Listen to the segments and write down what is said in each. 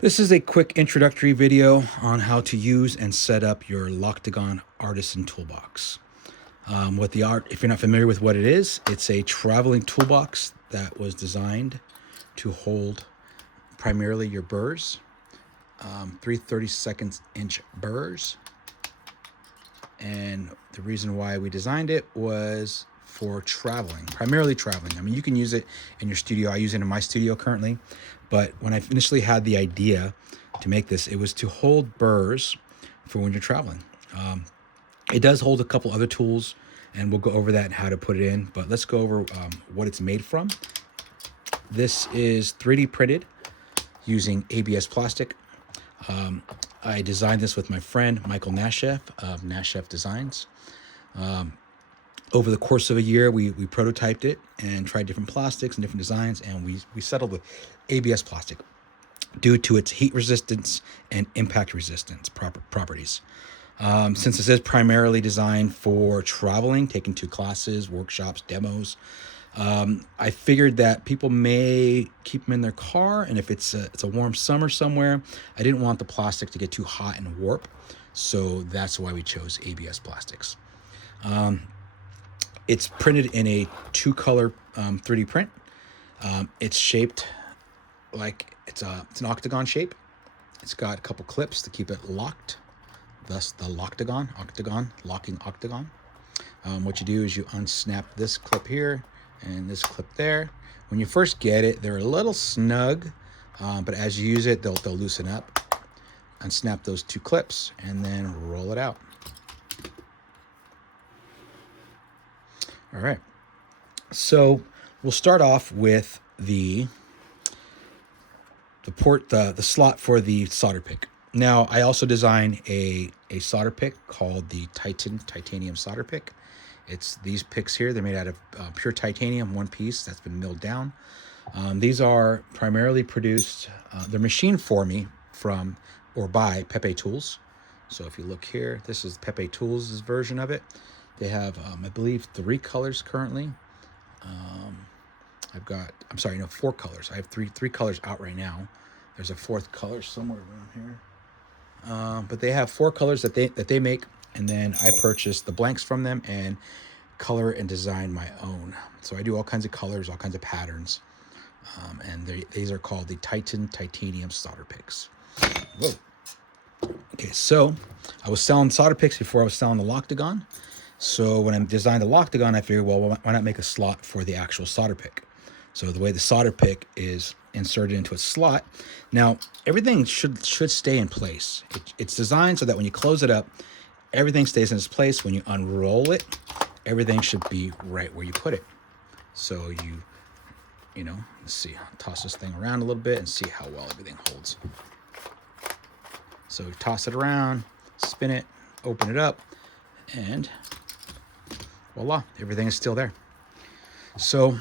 This is a quick introductory video on how to use and set up your Locktagon Artisan toolbox. If you're not familiar with what it is, it's a traveling toolbox that was designed to hold primarily your burrs, 3/32 inch burrs. And the reason why we designed it was for traveling, primarily traveling. I mean, you can use it in your studio. I use it in my studio currently, but when I initially had the idea to make this, it was to hold burrs for when you're traveling. It does hold a couple other tools, and we'll go over that and how to put it in, but let's go over what it's made from. This is 3D printed using ABS plastic. I designed this with my friend Michael Nashef of Nashef Designs. Over the course of a year, we prototyped it and tried different plastics and different designs, and we settled with ABS plastic due to its heat resistance and impact resistance properties. Since this is primarily designed for traveling, taking to classes, workshops, demos, I figured that people may keep them in their car, and if it's a warm summer somewhere, I didn't want the plastic to get too hot and warp, so that's why we chose ABS plastics. It's printed in a two-color 3D print. It's shaped like it's an octagon shape. It's got a couple clips to keep it locked, thus the Locktagon, locking octagon. What you do is you unsnap this clip here and this clip there. When you first get it, they're a little snug, but as you use it, they'll loosen up. Unsnap those two clips and then roll it out. All right, so we'll start off with the slot for the solder pick. Now, I also designed a solder pick called the titanium solder pick. It's these picks here. They're made out of pure titanium, one piece that's been milled down. These are primarily produced, they're machined for me from or by Pepe Tools. So if you look here, this is Pepe Tools' version of it. They have, I believe, 3 colors currently. Four colors. I have three colors out right now. There's a 4th color somewhere around here. But they have 4 colors that they make, and then I purchased the blanks from them and color and design my own. So I do all kinds of colors, all kinds of patterns, and these are called the titanium solder picks. Whoa. Okay, so I was selling solder picks before I was selling the Locktagon. So when I designed the Locktagon, I figured, well, why not make a slot for the actual solder pick? So the way the solder pick is inserted into a slot. Now, everything should stay in place. It's designed so that when you close it up, everything stays in its place. When you unroll it, everything should be right where you put it. So you know, let's see, I'll toss this thing around a little bit and see how well everything holds. So toss it around, spin it, open it up, and voila, everything is still there. So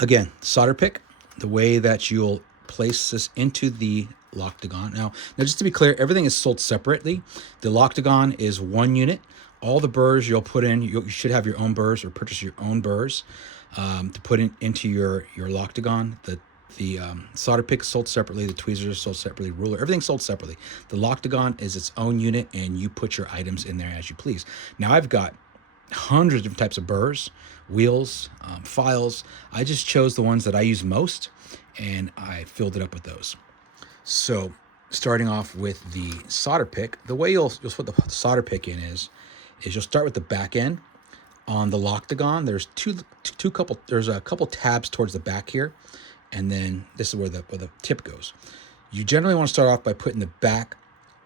again, solder pick, the way that you'll place this into the Locktagon. Now just to be clear, everything is sold separately. The Locktagon is 1 unit. All the burrs you'll put in, you should have your own burrs or purchase your own burrs to put into your Locktagon. The solder pick is sold separately. The tweezers are sold separately. Ruler, everything's sold separately. The Locktagon is its own unit, and you put your items in there as you please. Now I've got hundreds of different types of burrs, wheels, files. I just chose the ones that I use most, and I filled it up with those. So starting off with the solder pick, the way you'll put the solder pick in is you'll start with the back end. On the Locktagon, there's there's a couple tabs towards the back here, and then this is where the tip goes. You generally want to start off by putting the back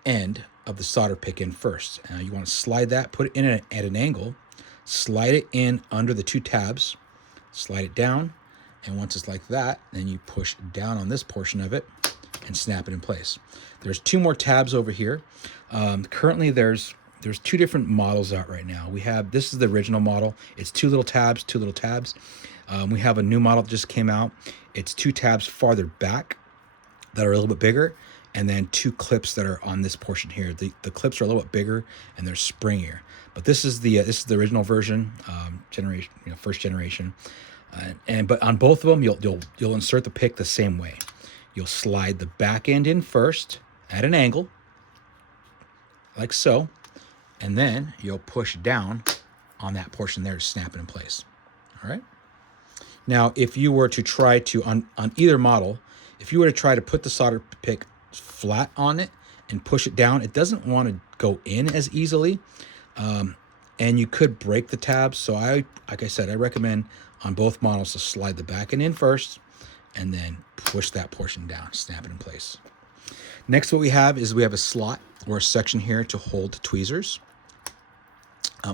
end of the solder pick in first. You want to slide that, put it in at an angle, slide it in under the 2 tabs, slide it down, and once it's like that, then you push down on this portion of it and snap it in place. There's 2 more tabs over here. Currently there's 2 different models out right now. This is the original model. It's 2 little tabs. We have a new model that just came out. It's 2 tabs farther back that are a little bit bigger, and then 2 clips that are on this portion here. The clips are a little bit bigger and they're springier. But this is the original version, first generation. But on both of them, you'll insert the pick the same way. You'll slide the back end in first at an angle, like so, and then you'll push down on that portion there to snap it in place. All right. Now, if you were to try to, on either model, if you were to try to put the solder pick flat on it and push it down, it doesn't want to go in as easily. And you could break the tabs. So like I said, I recommend on both models to slide the back end in first and then push that portion down, snap it in place. Next, what we have is we have a slot or a section here to hold tweezers.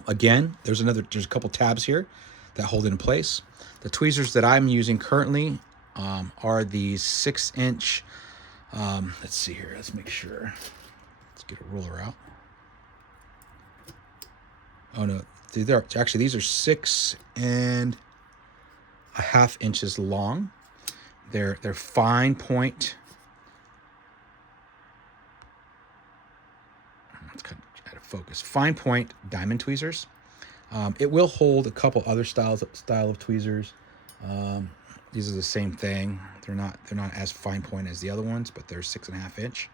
Again, there's a couple tabs here that hold it in place. The tweezers that I'm using currently are these 6-inch. Let's see here. Let's make sure. Let's get a ruler out. Oh no, these are 6.5 inches long. They're fine point. Let's kind of out of focus. Fine point diamond tweezers. It will hold a couple other style of tweezers. These are the same thing. They're not as fine point as the other ones, but they're 6.5 inch.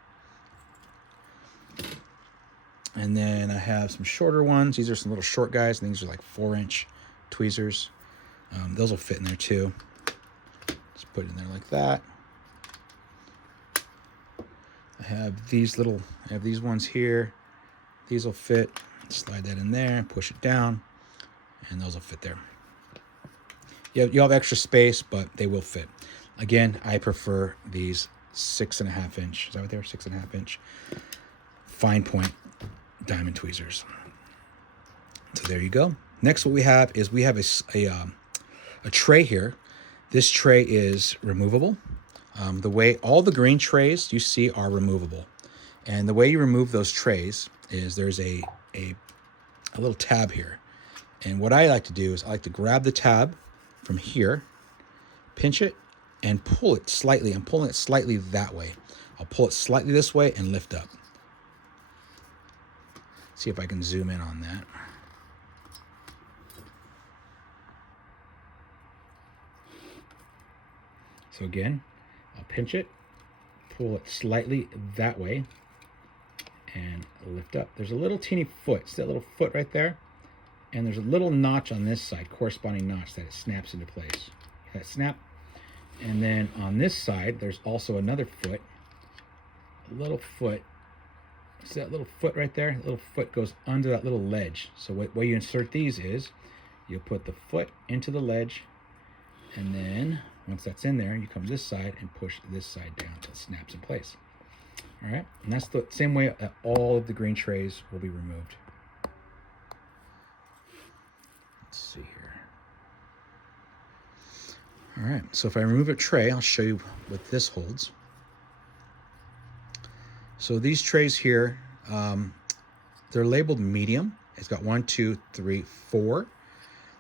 And then I have some shorter ones. These are some little short guys, and these are like 4-inch tweezers. Those will fit in there too. Just put it in there like that. I have these ones here. These will fit. Slide that in there, push it down, and those will fit there. You'll have extra space, but they will fit. Again, I prefer these 6.5 inch. Is that what they're? 6.5 inch fine point diamond tweezers. So there you go. Next, what we have is we have a tray here. This tray is removable. The way all the green trays you see are removable, and the way you remove those trays is there's a little tab here. And what I like to do is I like to grab the tab from here, pinch it, and pull it slightly. I'm pulling it slightly that way. I'll pull it slightly this way and lift up. See if I can zoom in on that. So again, I'll pinch it, pull it slightly that way, and lift up. There's a little teeny foot. See that little foot right there? And there's a little notch on this side, corresponding notch that it snaps into place. That snap. And then on this side, there's also another foot, a little foot. See that little foot right there? That little foot goes under that little ledge. So what way you insert these is you'll put the foot into the ledge, and then once that's in there, you come this side and push this side down until it snaps in place. All right, and that's the same way that all of the green trays will be removed. Let's see here. All right, so if I remove a tray, I'll show you what this holds. So these trays here, they're labeled medium. It's got 1, 2, 3, 4.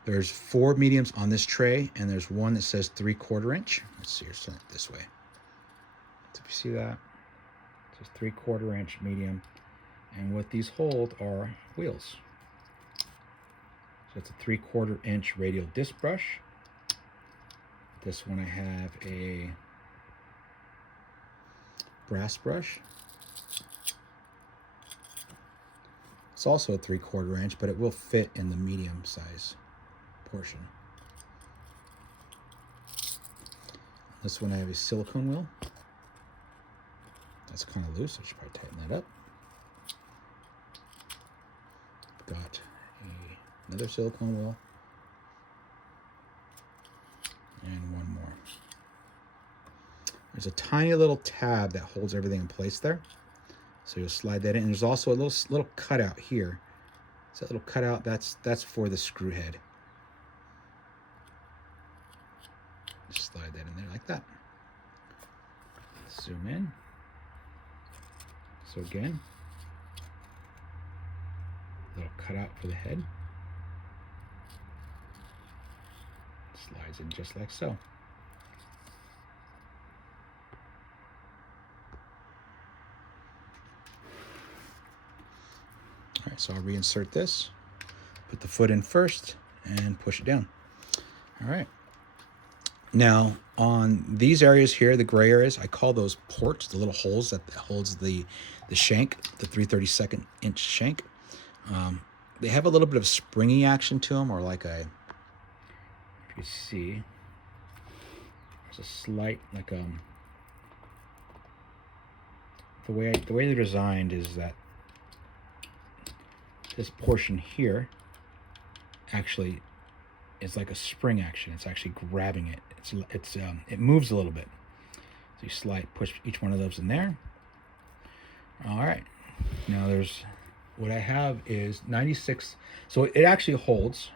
There's 4 mediums on this tray, and there's one that says 3/4 inch. Let's see, here's it this way. So if you see that, it says 3/4 inch medium. And what these hold are wheels. So it's a 3/4 inch radial disc brush. This one I have a brass brush. It's also a 3/4 inch, but it will fit in the medium size portion. This one I have a silicone wheel. That's kind of loose. I should probably tighten that up. Got another silicone wheel. And one more. There's a tiny little tab that holds everything in place there. So you'll slide that in. And there's also a little cutout here. So that little cutout, that's for the screw head. Just slide that in there like that. Zoom in. So again, little cutout for the head. Slides in just like so. All right, so I'll reinsert this, put the foot in first, and push it down. All right. Now, on these areas here, the gray areas, I call those ports, the little holes that holds the shank, the 3/32 inch shank. They have a little bit of springy action to them, or like a, if you see, there's a slight, like the way they're designed is that this portion here actually is like a spring action. It's actually grabbing it. It moves a little bit. So you push each one of those in there. All right. Now there's, what I have is 96. So it actually holds.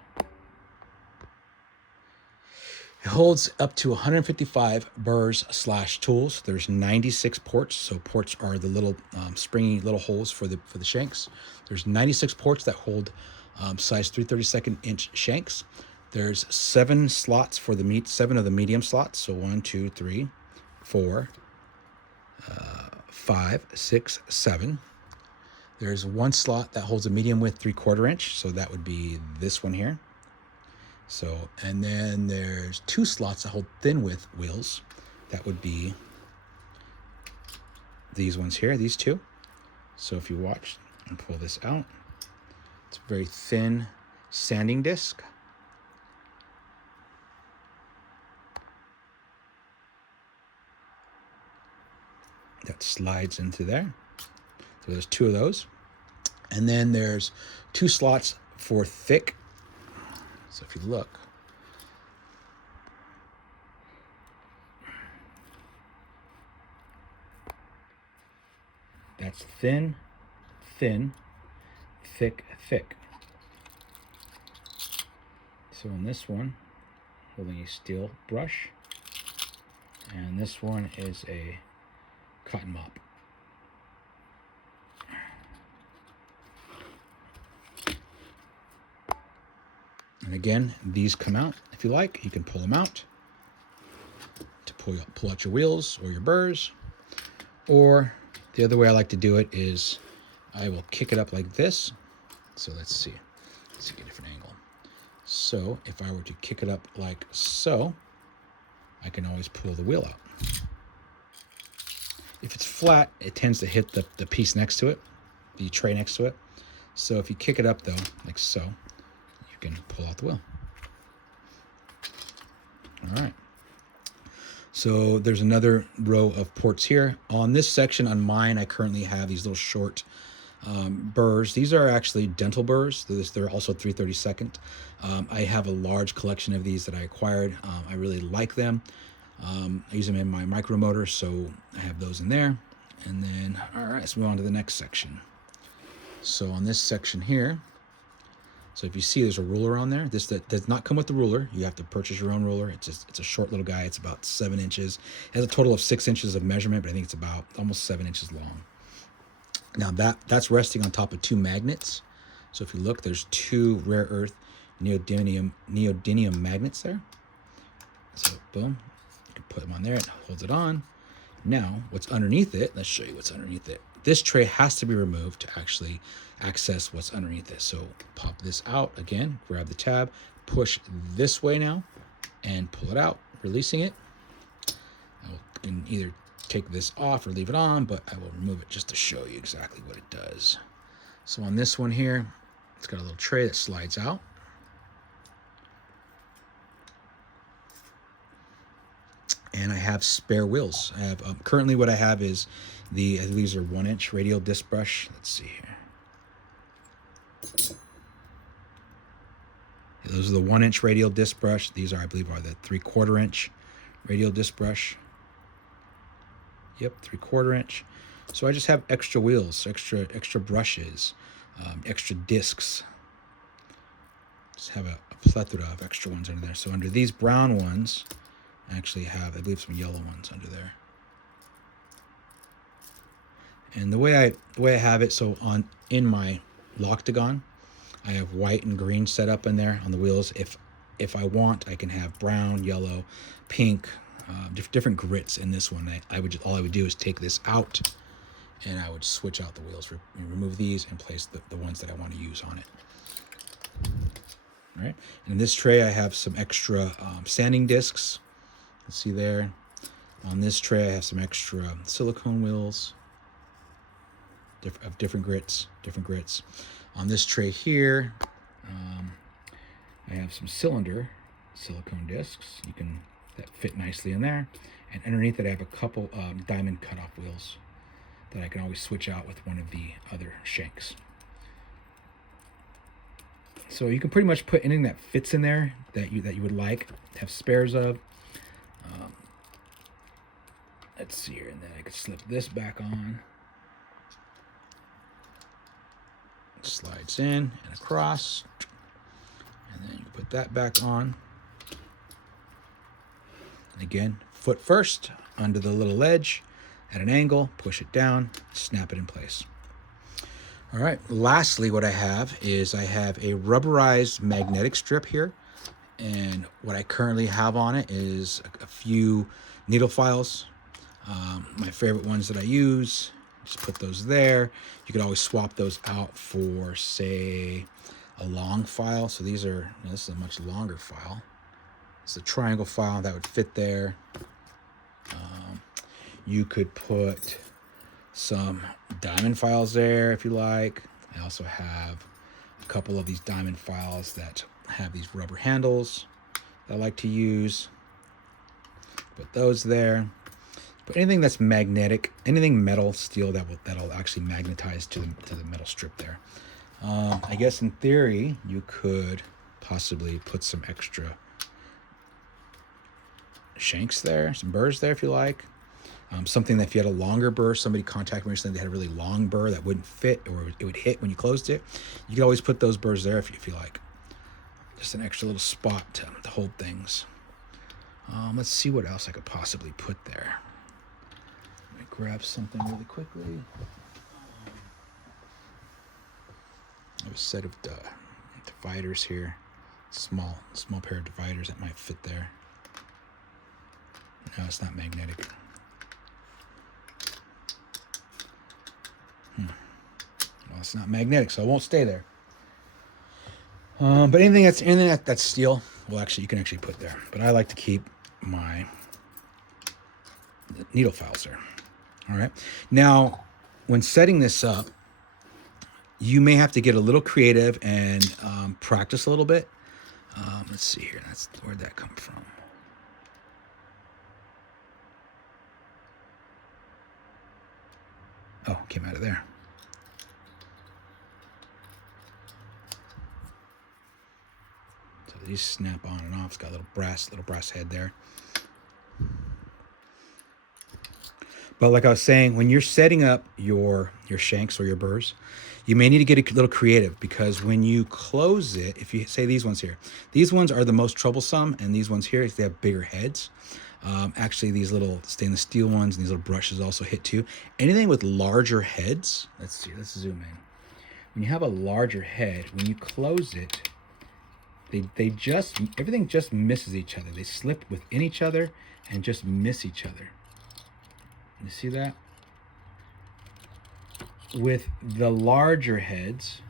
It holds up to 155 burrs / tools. There's 96 ports. So ports are the little springy little holes for the shanks. There's 96 ports that hold size 3/32 inch shanks. There's 7 slots for the 7 of the medium slots. So 1, 2, 3, 4, 5, 6, 7. There's 1 slot that holds a medium width 3/4 inch. So that would be this one here. So, and then there's 2 slots that hold thin width wheels. That would be these ones here, these 2. So if you watch and pull this out, it's a very thin sanding disc. That slides into there. So there's 2 of those. And then there's 2 slots for thick. So if you look, that's thin, thin, thick, thick. So in this one, holding a steel brush, and this one is a cotton mop. And again, these come out. If you like, you can pull them out to pull out your wheels or your burrs. Or the other way I like to do it is I will kick it up like this. So let's see. Let's see a different angle. So if I were to kick it up like so, I can always pull the wheel out. If it's flat, it tends to hit the piece next to it, the tray next to it. So if you kick it up though, like so, you can pull out the wheel. All right. So there's another row of ports here. On this section, on mine, I currently have these little short burrs. These are actually dental burrs. They're also 3/32. I have a large collection of these that I acquired. I really like them. I use them in my micro motor, so I have those in there. And then, all right, let's move on to the next section. So on this section here, so if you see there's a ruler on there, this that does not come with the ruler. You have to purchase your own ruler. It's a short little guy. It's about 7 inches. It has a total of 6 inches of measurement, but I think it's about almost 7 inches long. Now that's resting on top of 2 magnets. So if you look, there's 2 rare earth neodymium magnets there. So boom, you can put them on there. It holds it on. Now what's underneath it? Let's show you what's underneath it. This tray has to be removed to actually access what's underneath it. So pop this out again, grab the tab, push this way now, and pull it out, releasing it. I can either take this off or leave it on, but I will remove it just to show you exactly what it does. So on this one here, it's got a little tray that slides out. And I have spare wheels. I have currently what I have is these are 1-inch radial disc brush. Let's see here. Those are the 1-inch radial disc brush. These I believe, are the 3/4 inch radial disc brush. Yep, 3/4 inch. So I just have extra wheels, extra brushes, extra discs. Just have a plethora of extra ones under there. So under these brown ones, I actually have, I believe, some yellow ones under there. And the way I have it, so in my Locktagon, I have white and green set up in there on the wheels. If I want, I can have brown, yellow, pink, different grits in this one. All I would do is take this out, and I would switch out the wheels, remove these, and place the ones that I want to use on it. All right. And in this tray, I have some extra sanding discs. can see there. On this tray, I have some extra silicone wheels of different grits. On this tray here, I have some cylinder silicone discs. That fit nicely in there. And underneath it, I have a couple diamond cutoff wheels that I can always switch out with one of the other shanks. So you can pretty much put anything that fits in there that you would like to have spares of. Let's see here, and then I could slip this back on. Slides in and across, and then you put that back on. Again, foot first under the little ledge at an angle, push it down, snap it in place. All right, lastly, what I have is I have a rubberized magnetic strip here, and what I currently have on it is a few needle files. My favorite ones that I use, just put those there. You could always swap those out for, say, a long file. So this is a much longer file. It's a triangle file that would fit there. You could put some diamond files there if you like. I also have a couple of these diamond files that have these rubber handles that I like to use. Put those there. But anything that's magnetic, anything metal, steel that'll actually magnetize to the metal strip there. I guess in theory you could possibly put some extra shanks there, some burrs there if you like. Something that if you had a longer burr, somebody contacted me recently, they had a really long burr that wouldn't fit or it would hit when you closed it. You could always put those burrs there if you like. Just an extra little spot to hold things. Let's see what else I could possibly put there. Let me grab something really quickly. I have a set of dividers here. Small pair of dividers that might fit there. No, it's not magnetic. Well, it's not magnetic, so it won't stay there. But anything that's steel, well, actually, you can actually put there. But I like to keep my needle files there. All right. Now, when setting this up, you may have to get a little creative and practice a little bit. Let's see here. Where'd that come from? Oh, came out of there. So these snap on and off. It's got a little brass head there. But like I was saying, when you're setting up your shanks or your burrs, you may need to get a little creative, because when you close it, if you say these ones here, these ones are the most troublesome, and these ones here, they have bigger heads. Actually, these little stainless steel ones and these little brushes also hit too. Anything with larger heads, let's zoom in. When you have a larger head, when you close it, everything just misses each other. They slip within each other and just miss each other. You see that? With the larger heads,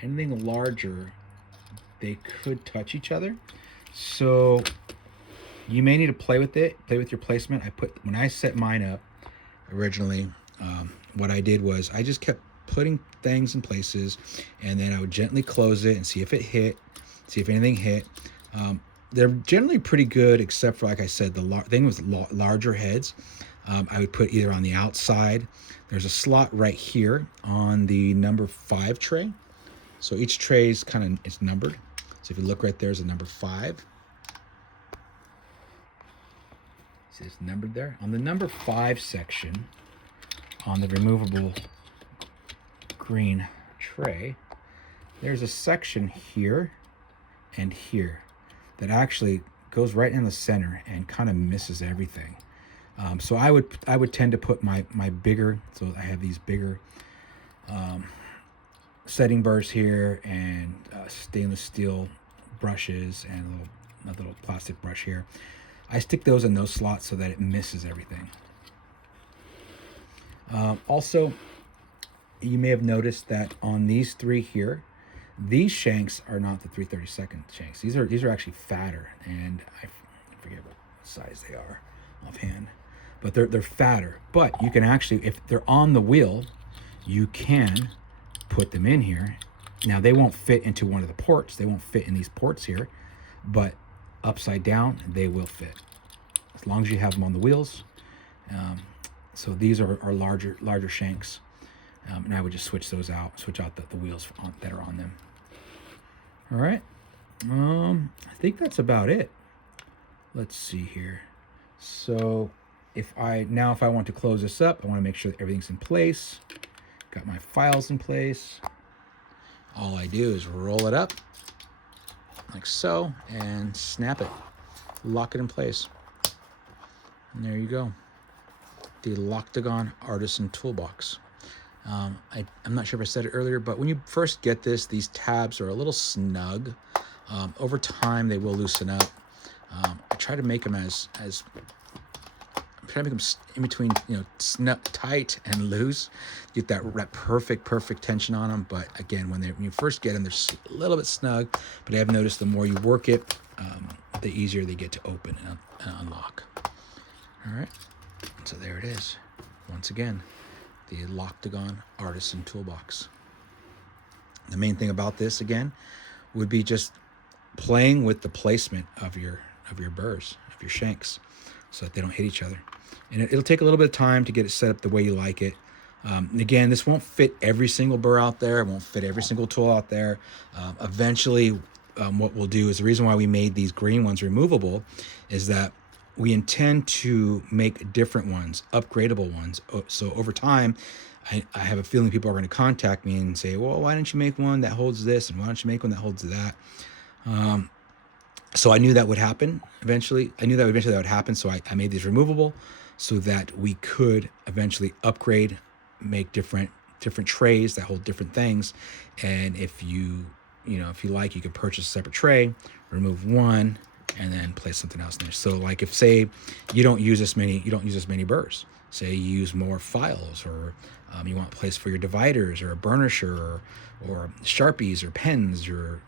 anything larger, they could touch each other. So you may need to play with your placement. When I set mine up originally, what I did was I just kept putting things in places, and then I would gently close it and see if anything hit. They're generally pretty good, except for, like I said, the thing with larger heads. I would put either on the outside. There's a slot right here on the number 5 tray. So each tray is it's numbered. So if you look right there, there's a number 5. See, it's numbered there. On the number 5 section, on the removable green tray, there's a section here and here that actually goes right in the center and kind of misses everything. So I would tend to put my bigger, so I have these bigger setting burrs here, and stainless steel brushes, and a little plastic brush here. I stick those in those slots so that it misses everything. Also, you may have noticed that on these 3 here, these shanks are not the 3/32 shanks. These are actually fatter, and forget what size they are offhand, but they're fatter. But you can actually, if they're on the wheel, you can put them in here. Now they won't fit into one of the ports. They won't fit in these ports here, but upside down they will fit as long as you have them on the wheels. So these are larger shanks, and I would just switch those out, switch out the wheels that are on them. All right, I think that's about it. Let's see here. So if I want to close this up, I want to make sure that everything's in place. Got my files in place. All I do is roll it up like so and snap it, lock it in place. And there you go. The Locktagon Artisan Toolbox. I'm not sure if I said it earlier, but when you first get this, these tabs are a little snug. Over time, they will loosen up. I try to make them I'm trying to make them in between, snug, tight and loose. Get that perfect tension on them. But again, when you first get them, they're a little bit snug. But I have noticed the more you work it, the easier they get to open and unlock. All right. So there it is. Once again, the Locktagon Artisan Toolbox. The main thing about this, again, would be just playing with the placement of your burs, of your shanks, so that they don't hit each other. And it'll take a little bit of time to get it set up the way you like it. Again, this won't fit every single burr out there. It won't fit every single tool out there. Eventually, what we'll do is, the reason why we made these green ones removable is that we intend to make different ones, upgradable ones. So over time, I have a feeling people are going to contact me and say, well, why don't you make one that holds this? And why don't you make one that holds that? So I knew that would happen eventually. I knew that eventually that would happen. So I made these removable so that we could eventually upgrade, make different trays that hold different things. And if you like, you can purchase a separate tray, remove one, and then place something else in there. So like, if say you don't use this many burrs, say you use more files, or you want a place for your dividers or a burnisher or Sharpies or pens or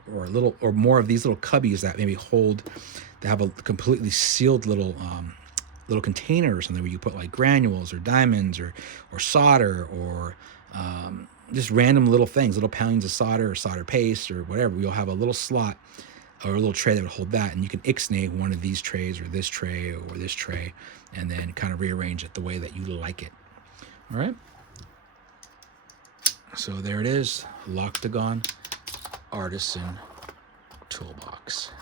more of these little cubbies that maybe have a completely sealed little container or something where you put like granules or diamonds or solder or just random little things, little pounds of solder or solder paste or whatever. You'll have a little slot or a little tray that would hold that, and you can ixnay one of these trays or this tray or this tray, and then kind of rearrange it the way that you like it. All right. So there it is, Locktagon Artisan Toolbox.